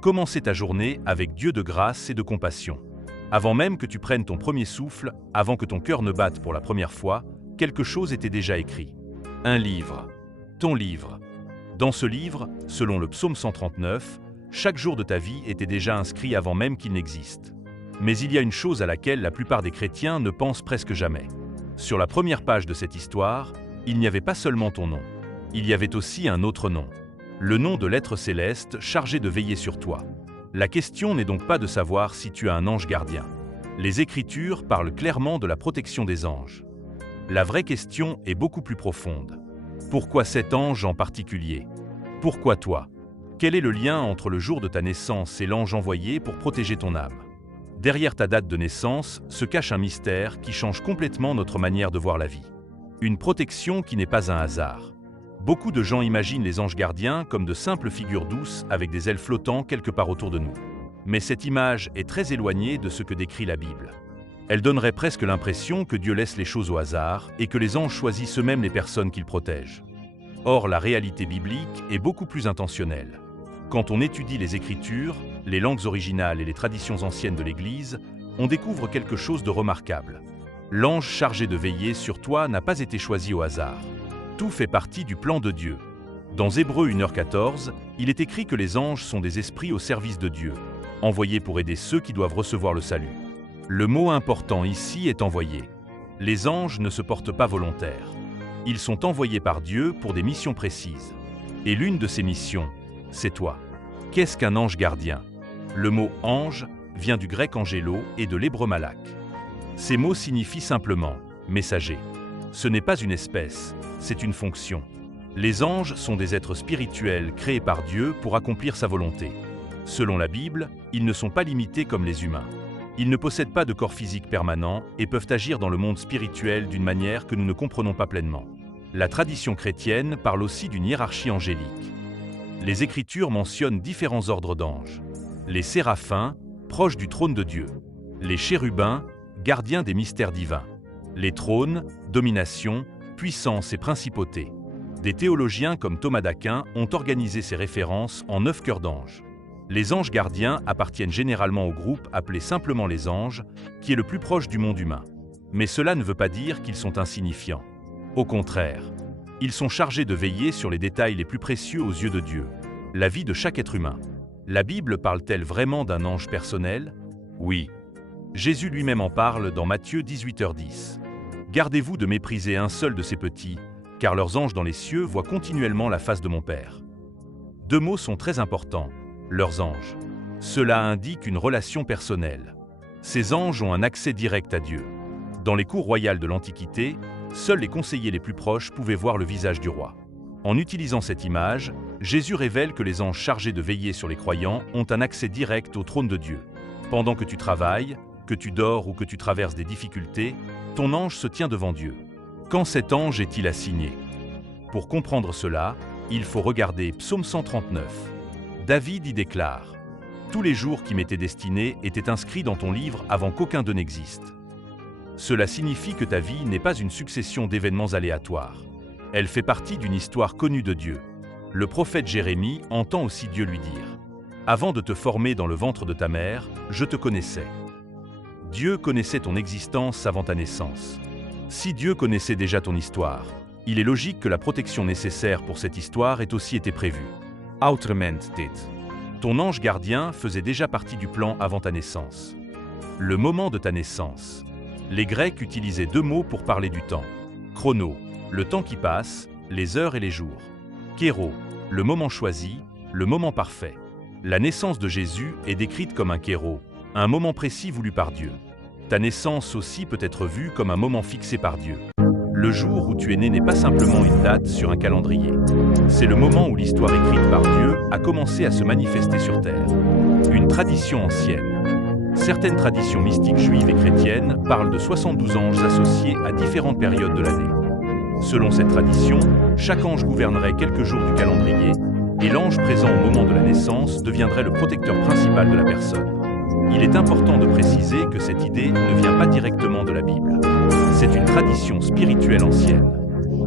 Commencer ta journée avec Dieu de grâce et de compassion. Avant même que tu prennes ton premier souffle, avant que ton cœur ne batte pour la première fois, quelque chose était déjà écrit. Un livre. Ton livre. Dans ce livre, selon le psaume 139, chaque jour de ta vie était déjà inscrit avant même qu'il n'existe. Mais il y a une chose à laquelle la plupart des chrétiens ne pensent presque jamais. Sur la première page de cette histoire, il n'y avait pas seulement ton nom. Il y avait aussi un autre nom. Le nom de l'être céleste chargé de veiller sur toi. La question n'est donc pas de savoir si tu as un ange gardien. Les Écritures parlent clairement de la protection des anges. La vraie question est beaucoup plus profonde. Pourquoi cet ange en particulier? Pourquoi toi? Quel est le lien entre le jour de ta naissance et l'ange envoyé pour protéger ton âme? Derrière ta date de naissance se cache un mystère qui change complètement notre manière de voir la vie. Une protection qui n'est pas un hasard. Beaucoup de gens imaginent les anges gardiens comme de simples figures douces avec des ailes flottant quelque part autour de nous. Mais cette image est très éloignée de ce que décrit la Bible. Elle donnerait presque l'impression que Dieu laisse les choses au hasard et que les anges choisissent eux-mêmes les personnes qu'ils protègent. Or, la réalité biblique est beaucoup plus intentionnelle. Quand on étudie les Écritures, les langues originales et les traditions anciennes de l'Église, on découvre quelque chose de remarquable. L'ange chargé de veiller sur toi n'a pas été choisi au hasard. Tout fait partie du plan de Dieu. Dans Hébreux 1h14, il est écrit que les anges sont des esprits au service de Dieu, envoyés pour aider ceux qui doivent recevoir le salut. Le mot important ici est envoyé. Les anges ne se portent pas volontaires. Ils sont envoyés par Dieu pour des missions précises. Et l'une de ces missions, c'est toi. Qu'est-ce qu'un ange gardien? Le mot « ange » vient du grec « angélo » et de l'hébreu « malak ». Ces mots signifient simplement « messager ». Ce n'est pas une espèce, c'est une fonction. Les anges sont des êtres spirituels créés par Dieu pour accomplir sa volonté. Selon la Bible, ils ne sont pas limités comme les humains. Ils ne possèdent pas de corps physique permanent et peuvent agir dans le monde spirituel d'une manière que nous ne comprenons pas pleinement. La tradition chrétienne parle aussi d'une hiérarchie angélique. Les Écritures mentionnent différents ordres d'anges. Les séraphins, proches du trône de Dieu. Les chérubins, gardiens des mystères divins. Les trônes, domination, puissance et principauté. Des théologiens comme Thomas d'Aquin ont organisé ces références en 9 cœurs d'anges. Les anges gardiens appartiennent généralement au groupe appelé simplement les anges, qui est le plus proche du monde humain. Mais cela ne veut pas dire qu'ils sont insignifiants. Au contraire, ils sont chargés de veiller sur les détails les plus précieux aux yeux de Dieu, la vie de chaque être humain. La Bible parle-t-elle vraiment d'un ange personnel? Oui. Jésus lui-même en parle dans Matthieu 18h10. Gardez-vous de mépriser un seul de ces petits, car leurs anges dans les cieux voient continuellement la face de mon Père. Deux mots sont très importants, leurs anges. Cela indique une relation personnelle. Ces anges ont un accès direct à Dieu. Dans les cours royales de l'Antiquité, seuls les conseillers les plus proches pouvaient voir le visage du roi. En utilisant cette image, Jésus révèle que les anges chargés de veiller sur les croyants ont un accès direct au trône de Dieu. Pendant que tu travailles, que tu dors ou que tu traverses des difficultés, ton ange se tient devant Dieu. Quand cet ange est-il assigné? Pour comprendre cela, il faut regarder Psaume 139. David y déclare « Tous les jours qui m'étaient destinés étaient inscrits dans ton livre avant qu'aucun d'eux n'existe. » Cela signifie que ta vie n'est pas une succession d'événements aléatoires. Elle fait partie d'une histoire connue de Dieu. Le prophète Jérémie entend aussi Dieu lui dire « Avant de te former dans le ventre de ta mère, je te connaissais. » Dieu connaissait ton existence avant ta naissance. Si Dieu connaissait déjà ton histoire, il est logique que la protection nécessaire pour cette histoire ait aussi été prévue. Autrement dit, ton ange gardien faisait déjà partie du plan avant ta naissance. Le moment de ta naissance. Les Grecs utilisaient deux mots pour parler du temps. Chrono, le temps qui passe, les heures et les jours. Kéro, le moment choisi, le moment parfait. La naissance de Jésus est décrite comme un kéro, un moment précis voulu par Dieu. Ta naissance aussi peut être vue comme un moment fixé par Dieu. Le jour où tu es né n'est pas simplement une date sur un calendrier. C'est le moment où l'histoire écrite par Dieu a commencé à se manifester sur terre. Une tradition ancienne. Certaines traditions mystiques juives et chrétiennes parlent de 72 anges associés à différentes périodes de l'année. Selon cette tradition, chaque ange gouvernerait quelques jours du calendrier et l'ange présent au moment de la naissance deviendrait le protecteur principal de la personne. Il est important de préciser que cette idée ne vient pas directement de la Bible. C'est une tradition spirituelle ancienne.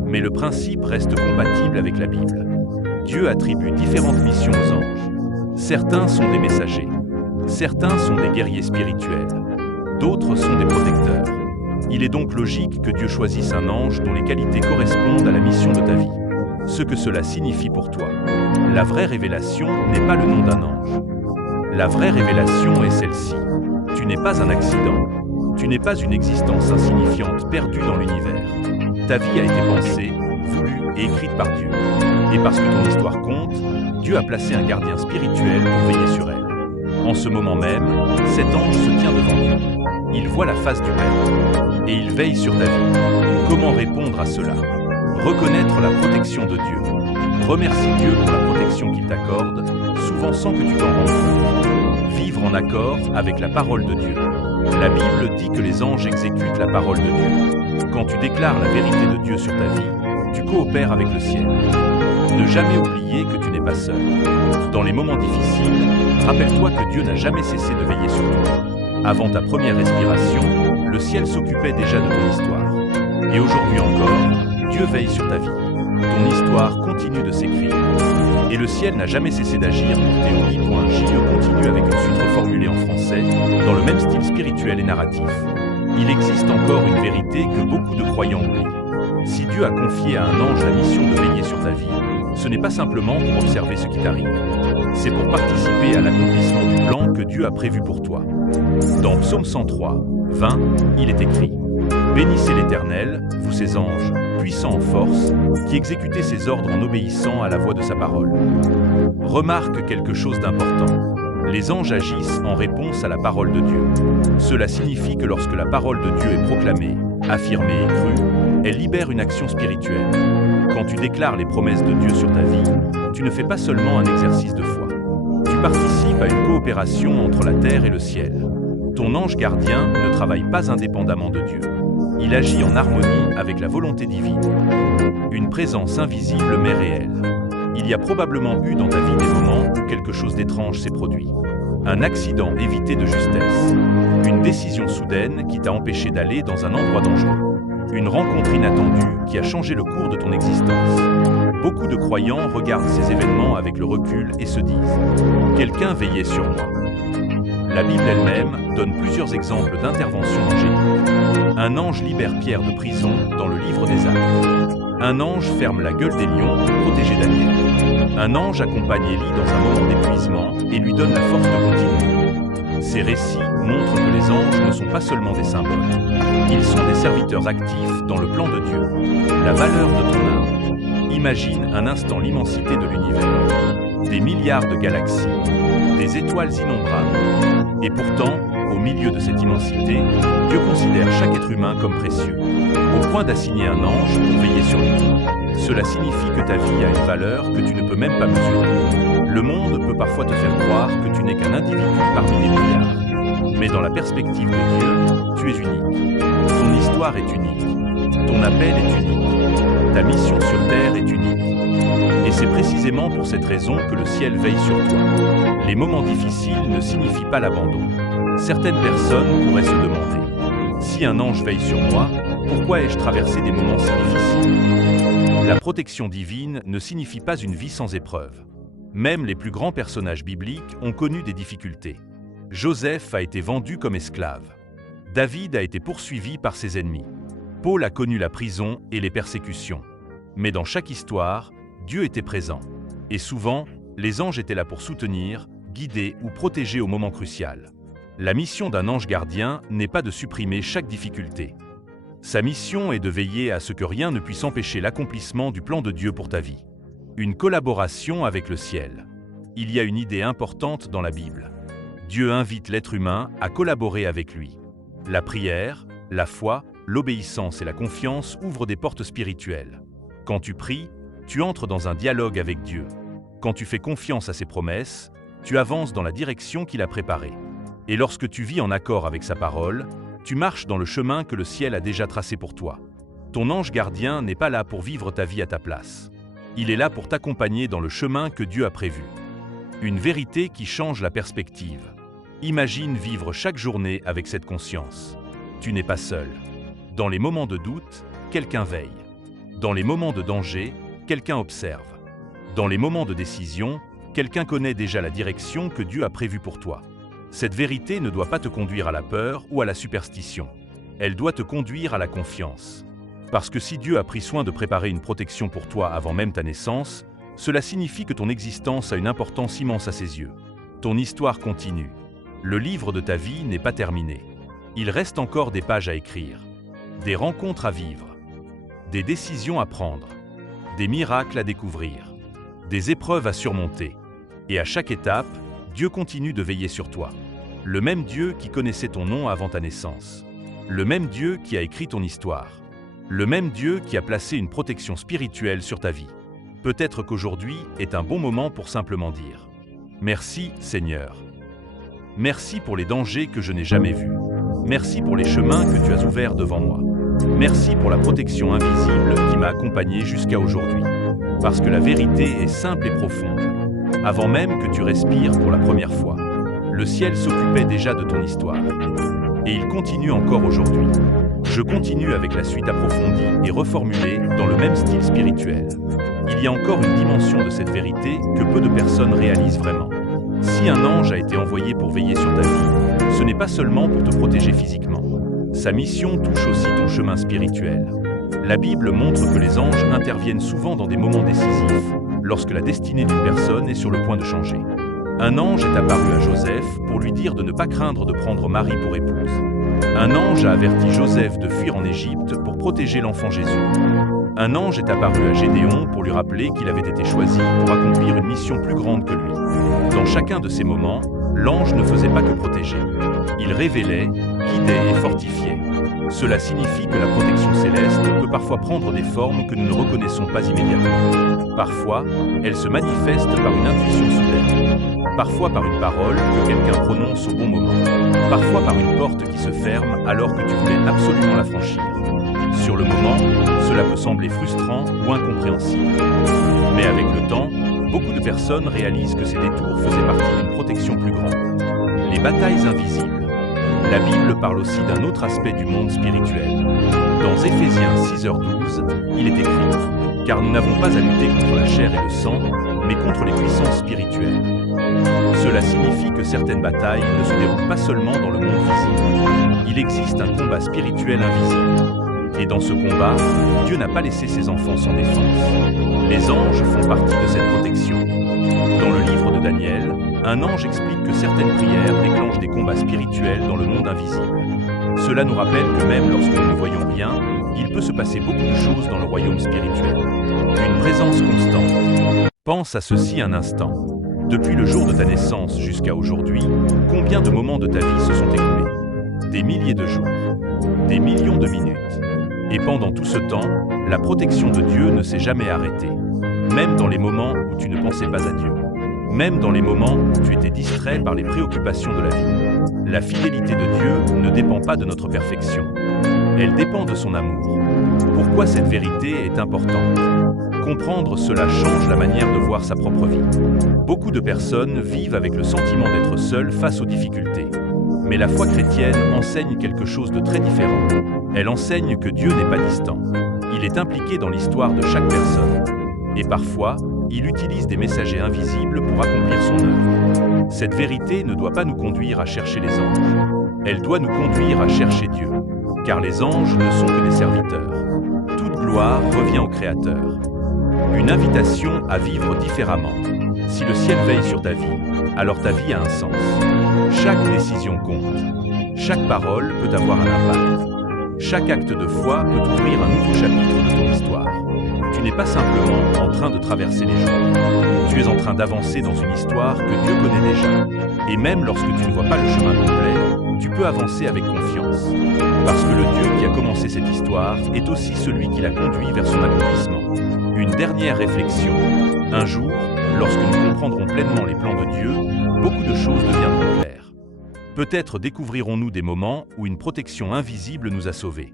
Mais le principe reste compatible avec la Bible. Dieu attribue différentes missions aux anges. Certains sont des messagers. Certains sont des guerriers spirituels. D'autres sont des protecteurs. Il est donc logique que Dieu choisisse un ange dont les qualités correspondent à la mission de ta vie. Ce que cela signifie pour toi. La vraie révélation n'est pas le nom d'un ange. La vraie révélation est celle-ci. Tu n'es pas un accident. Tu n'es pas une existence insignifiante perdue dans l'univers. Ta vie a été pensée, voulue et écrite par Dieu. Et parce que ton histoire compte, Dieu a placé un gardien spirituel pour veiller sur elle. En ce moment même, cet ange se tient devant Dieu. Il voit la face du Père. Et il veille sur ta vie. Comment répondre à cela? Reconnaître la protection de Dieu. Remercie Dieu pour la protection qu'il t'accorde, souvent sans que tu t'en rendes compte. Vivre en accord avec la parole de Dieu. La Bible dit que les anges exécutent la parole de Dieu. Quand tu déclares la vérité de Dieu sur ta vie, tu coopères avec le ciel. Ne jamais oublier que tu n'es pas seul. Dans les moments difficiles, rappelle-toi que Dieu n'a jamais cessé de veiller sur toi. Avant ta première respiration, le ciel s'occupait déjà de ton histoire. Et aujourd'hui encore, Dieu veille sur ta vie. Ton histoire continue de s'écrire. Et le ciel n'a jamais cessé d'agir pour Théorie.je continue avec une suite reformulée en français, dans le même style spirituel et narratif. Il existe encore une vérité que beaucoup de croyants oublient. Si Dieu a confié à un ange la mission de veiller sur ta vie, ce n'est pas simplement pour observer ce qui t'arrive. C'est pour participer à l'accomplissement du plan que Dieu a prévu pour toi. Dans Psaume 103, 20, il est écrit « Bénissez l'Éternel, vous ses anges, puissants en force, qui exécutez ses ordres en obéissant à la voix de sa parole. » Remarque quelque chose d'important. Les anges agissent en réponse à la parole de Dieu. Cela signifie que lorsque la parole de Dieu est proclamée, affirmée et crue, elle libère une action spirituelle. Quand tu déclares les promesses de Dieu sur ta vie, tu ne fais pas seulement un exercice de foi. Tu participes à une coopération entre la terre et le ciel. Ton ange gardien ne travaille pas indépendamment de Dieu. Il agit en harmonie avec la volonté divine. Une présence invisible mais réelle. Il y a probablement eu dans ta vie des moments où quelque chose d'étrange s'est produit. Un accident évité de justesse. Une décision soudaine qui t'a empêché d'aller dans un endroit dangereux. Une rencontre inattendue qui a changé le cours de ton existence. Beaucoup de croyants regardent ces événements avec le recul et se disent « Quelqu'un veillait sur moi ». La Bible elle-même donne plusieurs exemples d'interventions angéliques. Un ange libère Pierre de prison dans le livre des Actes. Un ange ferme la gueule des lions pour protéger Daniel. Un ange accompagne Élie dans un moment d'épuisement et lui donne la force de continuer. Ces récits montrent que les anges ne sont pas seulement des symboles. Ils sont des serviteurs actifs dans le plan de Dieu. La valeur de ton âme. Imagine un instant l'immensité de l'univers. Des milliards de galaxies. Des étoiles innombrables. Et pourtant, au milieu de cette immensité, Dieu considère chaque être humain comme précieux, au point d'assigner un ange pour veiller sur lui. Cela signifie que ta vie a une valeur que tu ne peux même pas mesurer. Le monde peut parfois te faire croire que tu n'es qu'un individu parmi des milliards. Mais dans la perspective de Dieu, tu es unique. Ton histoire est unique. Ton appel est unique. Ta mission sur Terre est unique. Et c'est précisément pour cette raison que le ciel veille sur toi. Les moments difficiles ne signifient pas l'abandon. Certaines personnes pourraient se demander « Si un ange veille sur moi, pourquoi ai-je traversé des moments si difficiles ?» La protection divine ne signifie pas une vie sans épreuves. Même les plus grands personnages bibliques ont connu des difficultés. Joseph a été vendu comme esclave. David a été poursuivi par ses ennemis. Paul a connu la prison et les persécutions. Mais dans chaque histoire, Dieu était présent. Et souvent, les anges étaient là pour soutenir, guider ou protéger au moment crucial. La mission d'un ange gardien n'est pas de supprimer chaque difficulté. Sa mission est de veiller à ce que rien ne puisse empêcher l'accomplissement du plan de Dieu pour ta vie. Une collaboration avec le ciel. Il y a une idée importante dans la Bible. Dieu invite l'être humain à collaborer avec lui. La prière, la foi, l'obéissance et la confiance ouvrent des portes spirituelles. Quand tu pries, tu entres dans un dialogue avec Dieu. Quand tu fais confiance à ses promesses, tu avances dans la direction qu'il a préparée. Et lorsque tu vis en accord avec sa parole, tu marches dans le chemin que le ciel a déjà tracé pour toi. Ton ange gardien n'est pas là pour vivre ta vie à ta place. Il est là pour t'accompagner dans le chemin que Dieu a prévu. Une vérité qui change la perspective. Imagine vivre chaque journée avec cette conscience. Tu n'es pas seul. Dans les moments de doute, quelqu'un veille. Dans les moments de danger, quelqu'un observe. Dans les moments de décision, Quelqu'un connaît déjà la direction que Dieu a prévue pour toi. Cette vérité ne doit pas te conduire à la peur ou à la superstition. Elle doit te conduire à la confiance. Parce que si Dieu a pris soin de préparer une protection pour toi avant même ta naissance, cela signifie que ton existence a une importance immense à ses yeux. Ton histoire continue. Le livre de ta vie n'est pas terminé. Il reste encore des pages à écrire, des rencontres à vivre, des décisions à prendre, des miracles à découvrir, des épreuves à surmonter. Et à chaque étape, Dieu continue de veiller sur toi. Le même Dieu qui connaissait ton nom avant ta naissance. Le même Dieu qui a écrit ton histoire. Le même Dieu qui a placé une protection spirituelle sur ta vie. Peut-être qu'aujourd'hui est un bon moment pour simplement dire « Merci, Seigneur. Merci pour les dangers que je n'ai jamais vus. Merci pour les chemins que tu as ouverts devant moi. Merci pour la protection invisible qui m'a accompagné jusqu'à aujourd'hui. Parce que la vérité est simple et profonde. Avant même que tu respires pour la première fois, le ciel s'occupait déjà de ton histoire. Et il continue encore aujourd'hui. Je continue avec la suite approfondie et reformulée dans le même style spirituel. Il y a encore une dimension de cette vérité que peu de personnes réalisent vraiment. Si un ange a été envoyé pour veiller sur ta vie, ce n'est pas seulement pour te protéger physiquement. Sa mission touche aussi ton chemin spirituel. La Bible montre que les anges interviennent souvent dans des moments décisifs, lorsque la destinée d'une personne est sur le point de changer. Un ange est apparu à Joseph pour lui dire de ne pas craindre de prendre Marie pour épouse. Un ange a averti Joseph de fuir en Égypte pour protéger l'enfant Jésus. Un ange est apparu à Gédéon pour lui rappeler qu'il avait été choisi pour accomplir une mission plus grande que lui. Dans chacun de ces moments, l'ange ne faisait pas que protéger. Il révélait, guidait et fortifiait. Cela signifie que la protection céleste peut parfois prendre des formes que nous ne reconnaissons pas immédiatement. Parfois, elle se manifeste par une intuition soudaine. Parfois par une parole que quelqu'un prononce au bon moment. Parfois par une porte qui se ferme alors que tu voulais absolument la franchir. Sur le moment, cela peut sembler frustrant ou incompréhensible. Mais avec le temps, beaucoup de personnes réalisent que ces détours faisaient partie d'une protection plus grande. Les batailles invisibles. La Bible parle aussi d'un autre aspect du monde spirituel. Dans Éphésiens 6h12, il est écrit « Car nous n'avons pas à lutter contre la chair et le sang, mais contre les puissances spirituelles. » Cela signifie que certaines batailles ne se déroulent pas seulement dans le monde visible. Il existe un combat spirituel invisible. Et dans ce combat, Dieu n'a pas laissé ses enfants sans défense. Les anges font partie de cette protection. Dans le livre de Daniel, un ange explique que certaines prières déclenchent des combats spirituels dans le monde invisible. Cela nous rappelle que même lorsque nous ne voyons rien, il peut se passer beaucoup de choses dans le royaume spirituel. Une présence constante. Pense à ceci un instant. Depuis le jour de ta naissance jusqu'à aujourd'hui, combien de moments de ta vie se sont écoulés? Des milliers de jours, des millions de minutes. Et pendant tout ce temps, la protection de Dieu ne s'est jamais arrêtée. Même dans les moments où tu ne pensais pas à Dieu. Même dans les moments où tu étais distrait par les préoccupations de la vie. La fidélité de Dieu ne dépend pas de notre perfection. Elle dépend de son amour. Pourquoi cette vérité est importante? Comprendre cela change la manière de voir sa propre vie. Beaucoup de personnes vivent avec le sentiment d'être seules face aux difficultés. Mais la foi chrétienne enseigne quelque chose de très différent. Elle enseigne que Dieu n'est pas distant. Il est impliqué dans l'histoire de chaque personne. Et parfois, il utilise des messagers invisibles pour accomplir son œuvre. Cette vérité ne doit pas nous conduire à chercher les anges. Elle doit nous conduire à chercher Dieu. Car les anges ne sont que des serviteurs. Toute gloire revient au Créateur. Une invitation à vivre différemment. Si le ciel veille sur ta vie, alors ta vie a un sens. Chaque décision compte. Chaque parole peut avoir un impact. Chaque acte de foi peut ouvrir un nouveau chapitre de ton histoire. Tu n'es pas simplement en train de traverser les jours. Tu es en train d'avancer dans une histoire que Dieu connaît déjà. Et même lorsque tu ne vois pas le chemin complet, tu peux avancer avec confiance. Parce que le Dieu qui a commencé cette histoire est aussi celui qui l'a conduit vers son accomplissement. Une dernière réflexion. Un jour, lorsque nous comprendrons pleinement les plans de Dieu, beaucoup de choses deviendront claires. Peut-être découvrirons-nous des moments où une protection invisible nous a sauvés.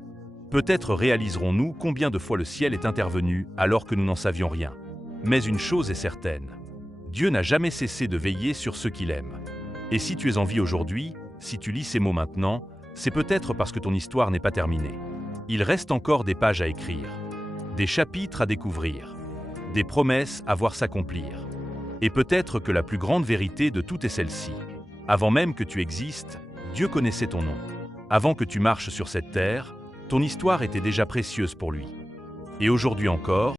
Peut-être réaliserons-nous combien de fois le ciel est intervenu alors que nous n'en savions rien. Mais une chose est certaine, Dieu n'a jamais cessé de veiller sur ceux qu'il aime. Et si tu es en vie aujourd'hui, si tu lis ces mots maintenant, c'est peut-être parce que ton histoire n'est pas terminée. Il reste encore des pages à écrire, des chapitres à découvrir, des promesses à voir s'accomplir. Et peut-être que la plus grande vérité de tout est celle-ci. Avant même que tu existes, Dieu connaissait ton nom. Avant que tu marches sur cette terre, ton histoire était déjà précieuse pour lui. Et aujourd'hui encore,